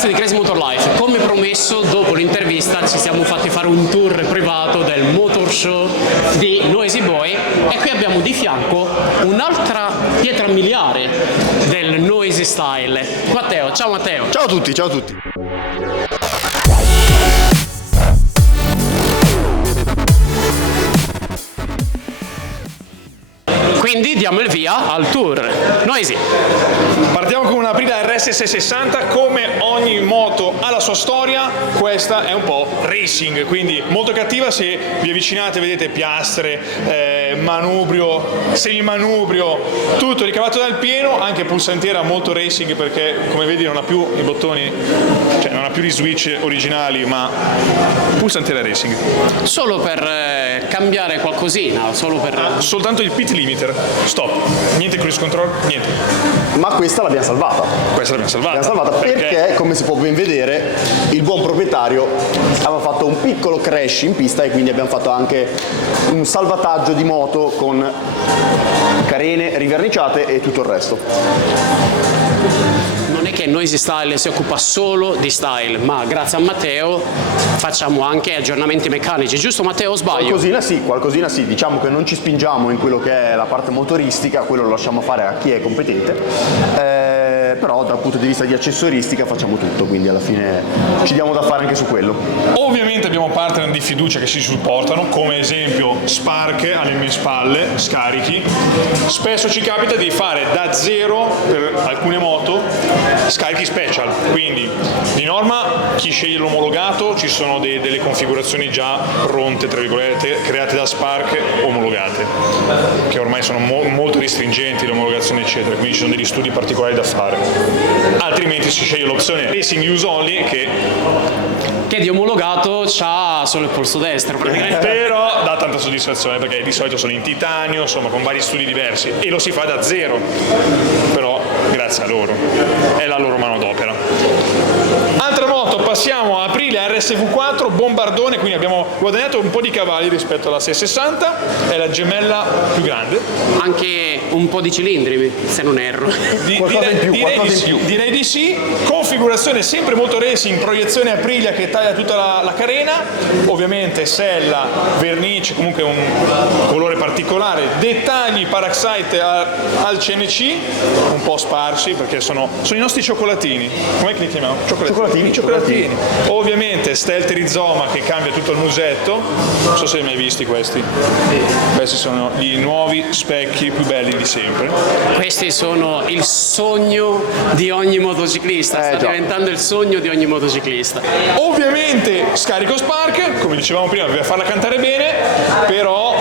ragazzi di Crazy Motor Life, come promesso dopo l'intervista ci siamo fatti fare un tour privato del motor show di Noisy Boy e qui abbiamo di fianco un'altra pietra miliare del Noisy Style, Matteo. Ciao Matteo. Ciao a tutti, ciao a tutti. Quindi diamo il via al tour. Noisy. Partiamo con una Aprilia RS660, come ogni moto ha la sua storia, questa è un po' racing, quindi molto cattiva. Se vi avvicinate vedete piastre, manubrio, semimanubrio, tutto ricavato dal pieno, anche pulsantiera molto racing perché come vedi non ha più i bottoni, cioè non ha più gli switch originali, ma pulsantiera racing. Solo per cambiare qualcosina, solo per... Soltanto il pit limiter, stop, niente cruise control, niente. Ma questa l'abbiamo salvata. Questa l'abbiamo salvata. L'abbiamo salvata perché, come si può ben vedere, il buon proprietario aveva fatto un piccolo crash in pista e quindi abbiamo fatto anche un salvataggio di moto con carene riverniciate e tutto il resto. Non è che Noisy Style si occupa solo di style, ma grazie a Matteo facciamo anche aggiornamenti meccanici, giusto Matteo o sbaglio? Qualcosina sì, diciamo che non ci spingiamo in quello che è la parte motoristica, quello lo lasciamo fare a chi è competente, però dal punto di vista di accessoristica facciamo tutto, quindi alla fine ci diamo da fare anche su quello. Ovviamente abbiamo partner di fiducia che ci supportano, come esempio Spark alle mie spalle, scarichi. Spesso ci capita di fare da zero per alcune moto scarichi special, quindi di norma chi sceglie l'omologato ci sono delle configurazioni già pronte, tra virgolette, create da Spark, omologate, che ormai sono molto restringenti l'omologazione eccetera, quindi ci sono degli studi particolari da fare. Altrimenti si sceglie l'opzione Racing Use Only che di omologato c'ha solo il polso destro praticamente. Però dà tanta soddisfazione perché di solito sono in titanio, insomma con vari studi diversi e lo si fa da zero, però grazie a loro, è la loro manodopera. Altra moto, passiamo a Aprilia RSV4 bombardone, quindi abbiamo guadagnato un po' di cavalli rispetto alla 660, è la gemella più grande. Anche un po' di cilindri, se non erro. Direi di sì, configurazione sempre molto racing, proiezione Aprilia che taglia tutta la carena, ovviamente sella, vernice, comunque un colore particolare, dettagli Paraxite al CNC, un po' sparsi perché sono i nostri cioccolatini, com'è che li chiamiamo? Cioccolatini. Ovviamente stealth rizoma che cambia tutto il musetto, non so se li hai mai visti questi. Questi sono i nuovi specchi più belli di sempre. Questi sono il sogno di ogni motociclista, sta diventando il sogno di ogni motociclista. Ovviamente scarico Spark, come dicevamo prima, bisogna farla cantare bene, però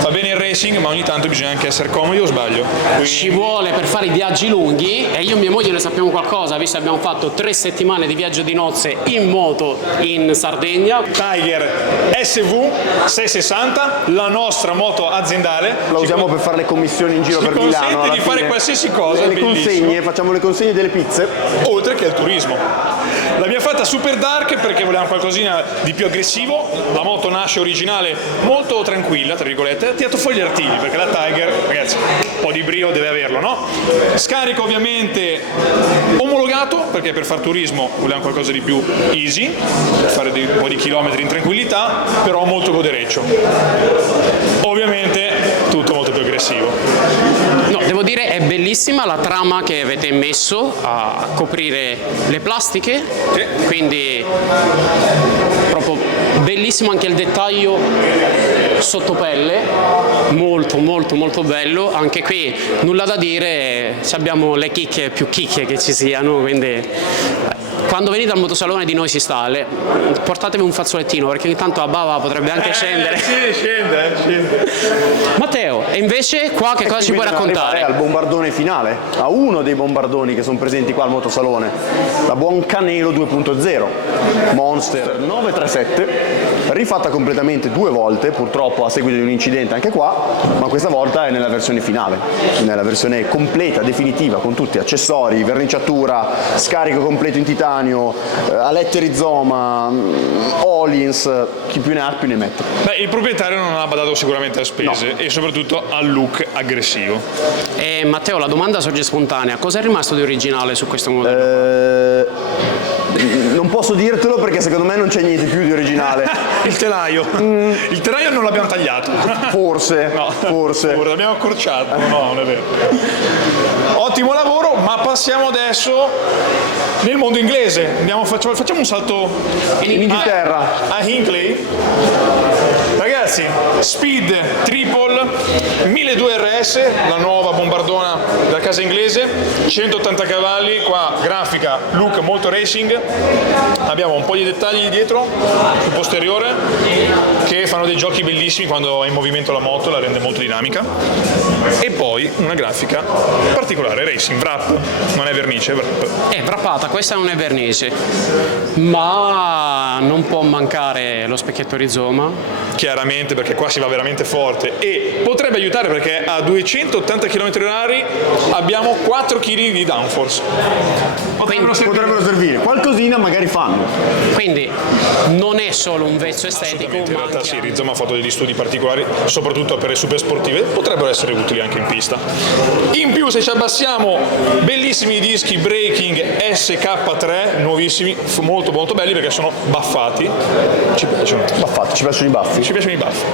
va bene il racing, ma ogni tanto bisogna anche essere comodi, o sbaglio? Quindi... Ci vuole per fare i viaggi lunghi e io e mia moglie ne sappiamo qualcosa, visto che abbiamo fatto 3 settimane di viaggio di nozze in moto in Sardegna. Tiger SV 660, la nostra moto aziendale. La usiamo per fare le commissioni in giro per Milano. Ci consente di fare qualsiasi cosa. Le consegne, facciamo le consegne delle pizze. Oltre che il turismo. L'abbiamo fatta super dark perché volevamo qualcosina di più aggressivo. La moto nasce originale molto tranquilla, tra virgolette, ha tirato fuori gli artigli perché la Tiger, ragazzi, un po' di brio deve averlo, no? Scarico ovviamente omologato perché per far turismo volevamo qualcosa di più easy, per fare un po' di chilometri in tranquillità, però molto godereccio. Ovviamente tutto molto più aggressivo. No, devo dire è bellissima la trama che avete messo a coprire le plastiche, quindi proprio bellissimo anche il dettaglio sottopelle, molto bello, anche qui nulla da dire, abbiamo le chicche più chicche che ci siano, quindi quando venite al motosalone di Noisy Style portatevi un fazzolettino perché ogni tanto la bava potrebbe anche scendere. Sì, scende. Matteo, e invece qua che cosa ci puoi raccontare? Al bombardone finale, a uno dei bombardoni che sono presenti qua al motosalone, la Buon Canelo 2.0 Monster 937, rifatta completamente 2 volte, purtroppo a seguito di un incidente anche qua, ma questa volta è nella versione finale, nella versione completa, definitiva, con tutti accessori, verniciatura, scarico completo in titanio, alette rizoma, Olins, chi più ne ha più ne mette. Beh, il proprietario non ha badato sicuramente a spese e soprattutto al look aggressivo. Matteo, la domanda sorge spontanea, cosa è rimasto di originale su questo modello? Non posso dirtelo perché secondo me non c'è niente più di originale. Il telaio. Il telaio non l'abbiamo tagliato. Forse, No, forse. l'abbiamo accorciato. No, non è vero. Ottimo lavoro, ma passiamo adesso nel mondo inglese. Facciamo un salto In Inghilterra. a Hinckley. Ragazzi, Speed Triple 1200 RS, la nuova bombardona della casa inglese, 180 cavalli, qua grafica, look molto racing, abbiamo un po' di dettagli dietro, sul posteriore, che fanno dei giochi bellissimi quando è in movimento la moto, la rende molto dinamica, e poi una grafica particolare, racing, wrap, non è vernice, wrap. È wrappata, questa non è vernice, ma non può mancare lo specchietto rizoma. Chiaramente, perché qua si va veramente forte e potrebbe aiutare perché a 280 km/h abbiamo 4 kg di downforce. Potrebbero servire. Qualcosina magari fanno. Quindi non è solo un vezzo estetico, In ma realtà anche sì, Rizoma ha fatto degli studi particolari, soprattutto per le super sportive, potrebbero essere utili anche in pista. In più, se ci abbassiamo, bellissimi dischi Breaking SK3, nuovissimi, molto molto belli perché sono baffati. Ci piacciono. Baffati, ci piacciono i baffi. Ci piacciono i baffi.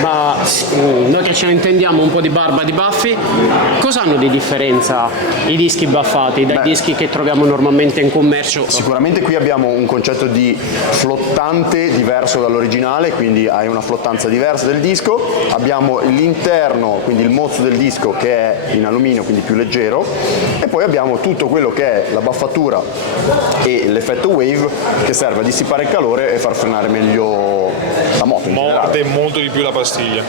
ma noi che ce ne intendiamo un po' di barba di baffi, cosa hanno di differenza i dischi baffati dai dischi che troviamo normalmente in commercio? Sicuramente qui abbiamo un concetto di flottante diverso dall'originale, quindi hai una flottanza diversa del disco, abbiamo l'interno, quindi il mozzo del disco che è in alluminio, quindi più leggero, e poi abbiamo tutto quello che è la baffatura e l'effetto wave che serve a dissipare il calore e far frenare meglio la moto in generale. Morde molto di più la pastiglia.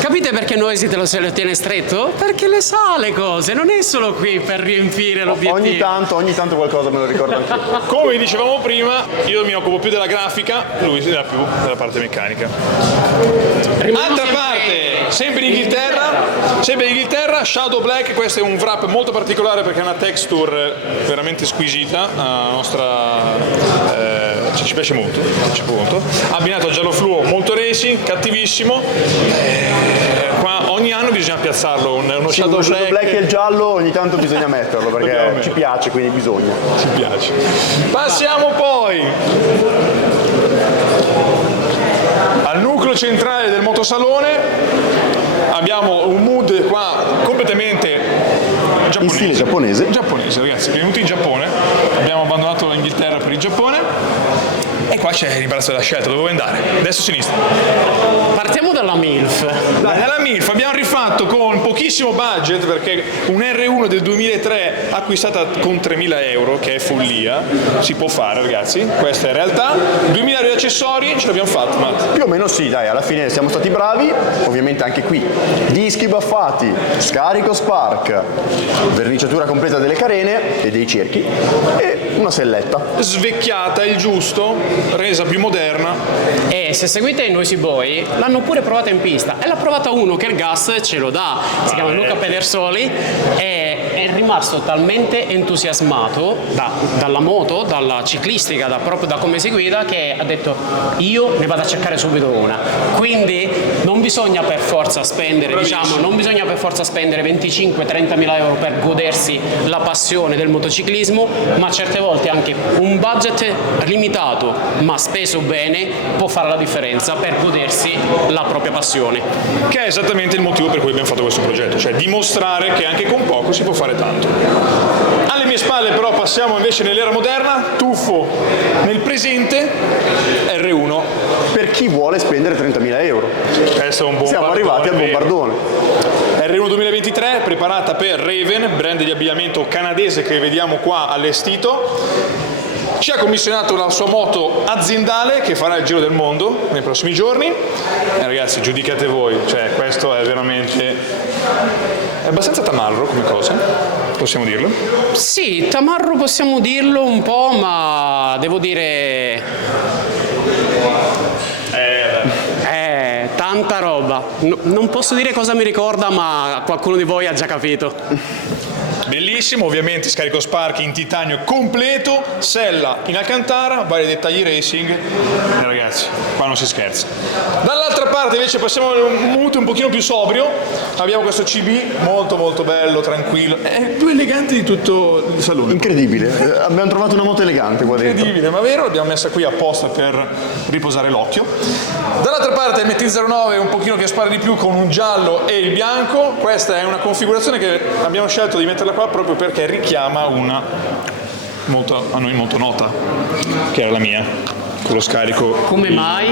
Capite perché noi se lo tiene stretto? Perché le sa le cose, non è solo qui per riempire l'obiettivo. Ogni tanto qualcosa me lo ricordo anche io. Come dicevamo prima, io mi occupo più della grafica, lui si dà più della parte meccanica. Altra parte, sempre in Inghilterra, Shadow Black, questo è un wrap molto particolare perché è una texture veramente squisita, la nostra ci piace molto, abbinato a giallo fluo, molto racing, cattivissimo. Qua ogni anno bisogna piazzarlo, uno Shadow Black e il giallo ogni tanto bisogna metterlo perché ci piace, quindi bisogna. Ci piace. Passiamo poi al nucleo centrale del motosalone. Abbiamo un mood qua completamente giapponese. In stile giapponese. Giapponese, ragazzi, venuti in Giappone. Abbiamo abbandonato l'Inghilterra per il Giappone. E qua c'è l'imbarazzo della scelta, dove vuoi andare? Destra o sinistra? Partiamo dalla MILF. Nella MILF abbiamo rifatto con pochissimo budget perché un R1 del 2003 acquistata con 3.000 euro, che è follia, si può fare ragazzi, questa è realtà. 2.000 euro di accessori, ce l'abbiamo fatta, Matt. Più o meno sì, dai, alla fine siamo stati bravi, ovviamente anche qui. Dischi baffati, scarico Spark, verniciatura completa delle carene e dei cerchi e una selletta. Svecchiata, il giusto, resa più moderna. E se seguite i Noisy Boy, l'hanno pure provata in pista. E l'ha provata uno che il gas ce lo dà, si chiama Luca Pedersoli, e è rimasto talmente entusiasmato dalla moto, dalla ciclistica, proprio da come si guida, che ha detto io ne vado a cercare subito una. Quindi non bisogna per forza spendere, non bisogna per forza spendere 25-30 mila euro per godersi la passione del motociclismo, ma certe volte anche un budget limitato ma speso bene può fare la differenza per godersi la propria passione. Che è esattamente il motivo per cui abbiamo fatto questo progetto, cioè dimostrare che anche con poco si può fare tanto. Alle mie spalle però passiamo invece nell'era moderna, tuffo nel presente, R1. Per chi vuole spendere 30.000 euro. Questo è un Siamo arrivati al bombardone. R1 2023 preparata per Raven, brand di abbigliamento canadese che vediamo qua allestito. Ci ha commissionato la sua moto aziendale che farà il giro del mondo nei prossimi giorni. Ragazzi, giudicate voi, cioè questo è veramente... è abbastanza tamarro come cosa, possiamo dirlo? Sì, tamarro possiamo dirlo un po', ma devo dire... tanta roba. Non posso dire cosa mi ricorda, ma qualcuno di voi ha già capito. bellissimo, ovviamente scarico Spark in titanio completo, sella in Alcantara, vari dettagli racing, e ragazzi, qua non si scherza. Dall'altra parte invece passiamo a un mood un pochino più sobrio, abbiamo questo CB molto molto bello, tranquillo, è più elegante di tutto il salone. Incredibile, abbiamo trovato una moto elegante qua dentro. Incredibile, ma vero, l'abbiamo messa qui apposta per riposare l'occhio. Dall'altra parte il MT-09 un pochino che spara di più con un giallo e il bianco. Questa è una configurazione che abbiamo scelto di metterla qua proprio perché richiama una a noi molto nota, che era la mia, con lo scarico. Come mai?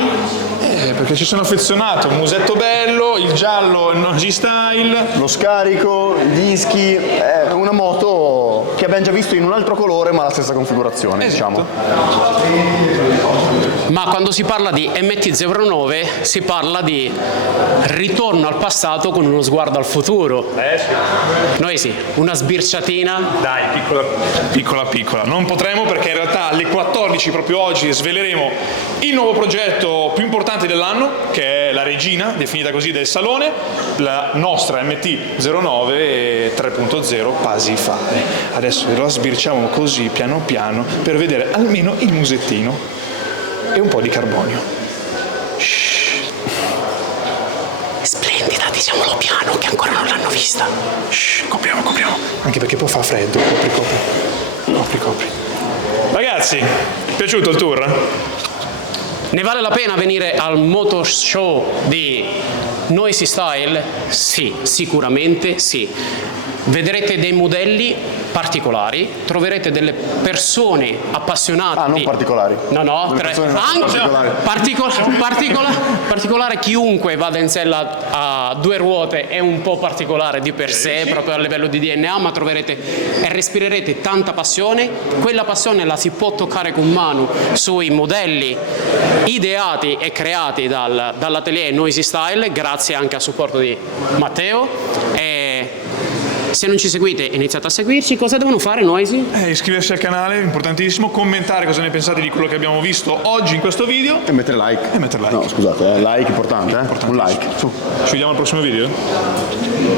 Perché ci sono affezionato, un musetto bello, il giallo, il Noisy Style. Lo scarico, i dischi, è una moto che abbiamo già visto in un altro colore ma la stessa configurazione, diciamo. Ma quando si parla di MT-09 si parla di ritorno al passato con uno sguardo al futuro. Sì. Noi sì, una sbirciatina. Dai, piccola. Non potremo perché in realtà alle 14 proprio oggi sveleremo il nuovo progetto più importante dell'anno, che è la regina, definita così, del salone, la nostra MT-09 3.0 Pasifare. Adesso la sbirciamo così piano piano per vedere almeno il musettino e un po' di carbonio. Shhh. Splendida, diciamolo piano che ancora non l'hanno vista. Shhh, copriamo. Anche perché poi fa freddo. Copri. Ragazzi, piaciuto il tour? Ne vale la pena venire al Motor Show di Noisy Style? Sì, sicuramente sì. Vedrete dei modelli particolari, troverete delle persone appassionate. Ah, non particolari. No, Delle persone non particolare chiunque vada in sella a due ruote è un po' particolare di per sé, proprio a livello di DNA, ma troverete e respirerete tanta passione. Quella passione la si può toccare con mano sui modelli ideati e creati dall'atelier Noisy Style, grazie anche al supporto di Matteo. Se non ci seguite, iniziate a seguirci. Cosa devono fare, Noisy? Iscriversi al canale, importantissimo, commentare cosa ne pensate di quello che abbiamo visto oggi in questo video. E mettere like. No, scusate, like importante, un like. Su. Ci vediamo al prossimo video?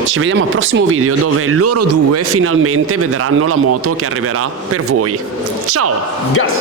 Ci vediamo al prossimo video dove loro due finalmente vedranno la moto che arriverà per voi. Ciao! Gas!